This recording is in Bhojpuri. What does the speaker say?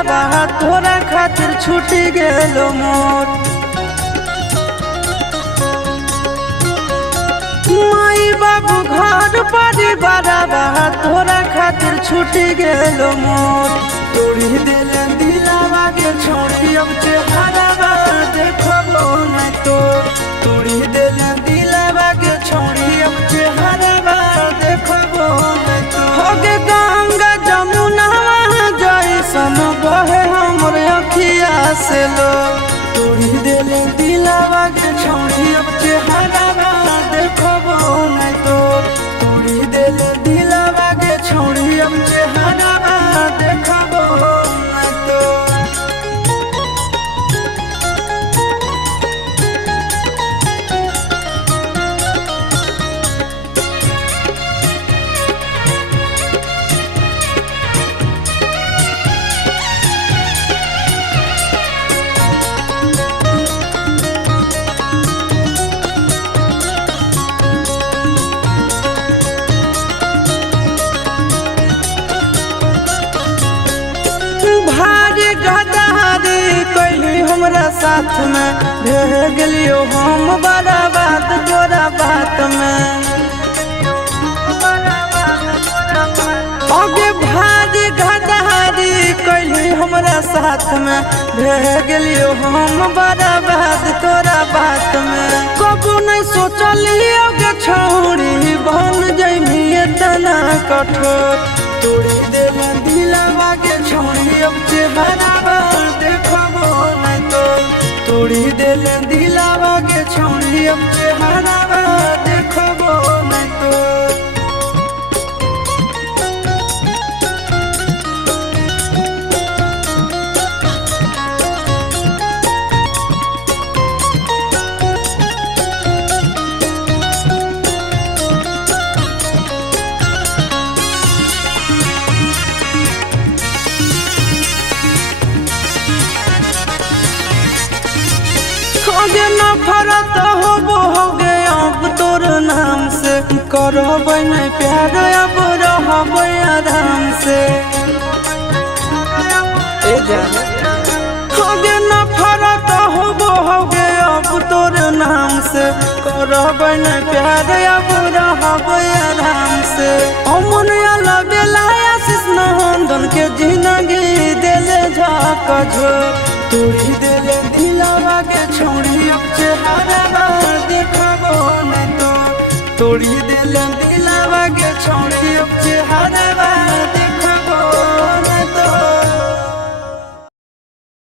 दिलावा तोरा खातिर छूटी गेलो मोर। माई बाबू घर परिवारवा तोरा खातिर छूटी गेलो मोर। तोड़ी दिले दिलावा के छोड़ी अब चेहरावा देखबो नहीं तो। तोड़ी दिले दिलावा के छोड़ी अब चेहरावा देखबो नहीं तो। होगे गंगा जमुना जैसन बहे हमर अखिया से लो। तोड़ी दिले दिलावा के छोड़ी अब चेहरावा देखबो नहीं तो। तोड़ी दिले दिलावा के छोड़ी अब चेहरावा देखबो नहीं तो। भारी गदारी कैली हमरा साथ में रह गेलियो हम बड़ा बात तोरा बात में। आगे भारी गदारी कैली हमरा साथ में रह गेलियो हम बड़ा बात तोरा बात में। कबू नहीं सोचलियो के छोड़ी बन जइमी इतना कठोर। तोड़ी दिले दिलावा के छोड़ी अब चेहरावा देखबो नहीं तो। तोड़ी दिले दिलावा के छोड़ी अब चेहरावा देखबो नहीं तो। होगे नफरत होगे अब तोर नाम से। करबै नहीं प्यार अब रहबै आराम से। होगे नफरत होगे अब तोर नाम से। करबै नहीं प्यार अब रहबै आराम से। अमन अलग आशीष नंदन के जिंदगी दिले झाका झोर। तोड़ी दिले दिलावा के छोड़ी अब चेहरावा देखबो नहीं तो। तोड़ी दिले दिलावा के छोड़ी अब चेहरावा देखबो नहीं।